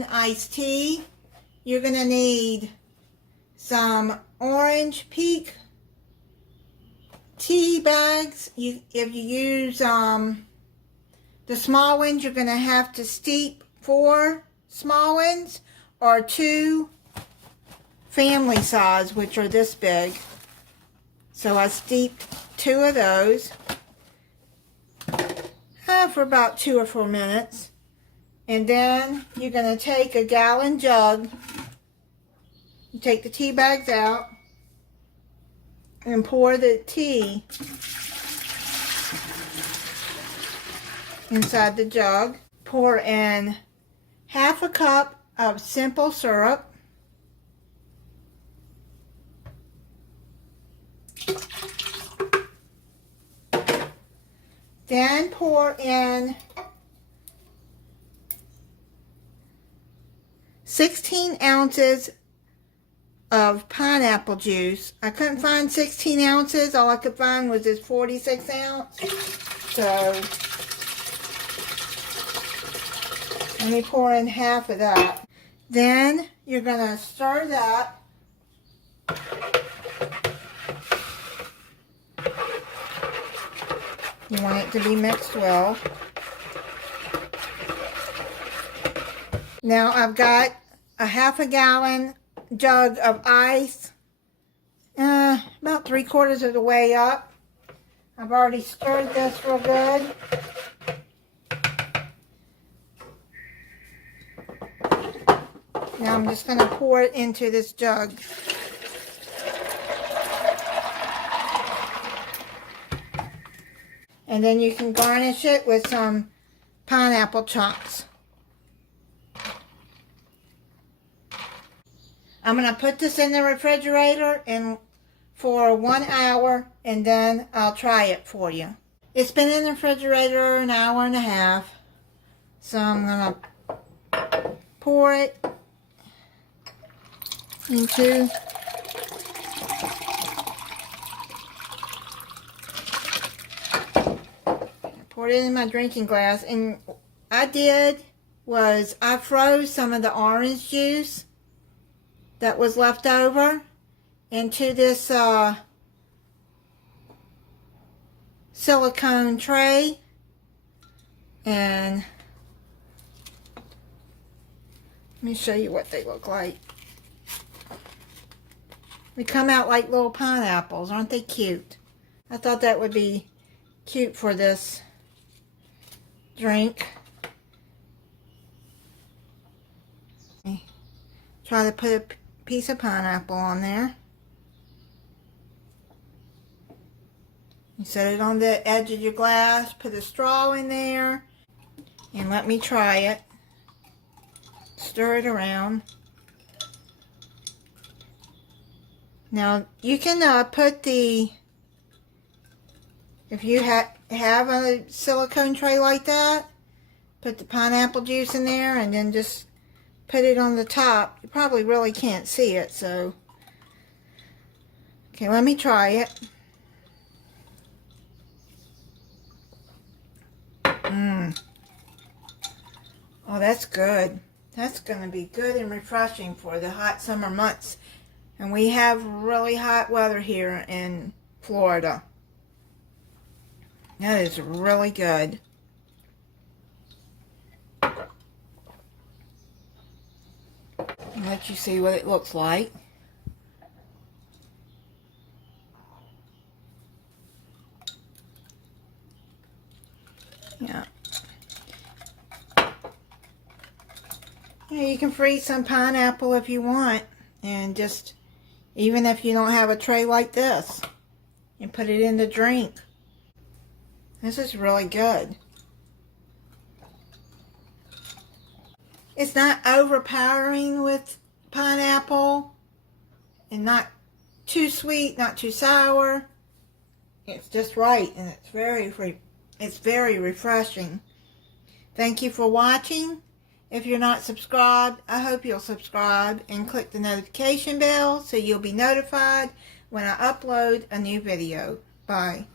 Hawaiian Iced Tea. You're going to need some orange peak tea bags. If you use the small ones, you're going to have to steep 4 small ones or 2 family size, which are this big. So I steeped 2 of those for about 2 or 4 minutes. And then you're going to take a gallon jug. You take the tea bags out and pour the tea inside the jug. Pour in half a cup of simple syrup. Then pour in 16 ounces of pineapple juice. I couldn't find 16 ounces. All I could find was this 46 ounce. So let me pour in half of that. Then you're going to stir that. You want it to be mixed well. Now I've got a half a gallon jug of ice, about 3/4 of the way up. I've already stirred this real good. Now I'm just going to pour it into this jug. And then you can garnish it with some pineapple chunks. I'm going to put this in the refrigerator for 1 hour, and then I'll try it for you. It's been in the refrigerator an hour and a half. So I'm going to pour it into poured it in my drinking glass, and I froze some of the orange juice that was left over into this silicone tray, and let me show you what they look like. They come out like little pineapples. Aren't they cute? I thought that would be cute for this drink. Try to put a piece of pineapple on there. You set it on the edge of your glass, put a straw in there, and let me try it. Stir it around. Now you can put if you have a silicone tray like that, put the pineapple juice in there and then just put it on the top. You probably really can't see it, so okay, let me try it. Oh, that's good. That's going to be good and refreshing for the hot summer months. And we have really hot weather here in Florida. That is really good. I'll let you see what it looks like. Yeah. Yeah, you can freeze some pineapple if you want, and just, even if you don't have a tray like this, and put it in the drink. This is really good. It's not overpowering with pineapple, and not too sweet, not too sour. It's just right, and it's very refreshing. Thank you for watching. If you're not subscribed, I hope you'll subscribe and click the notification bell so you'll be notified when I upload a new video. Bye.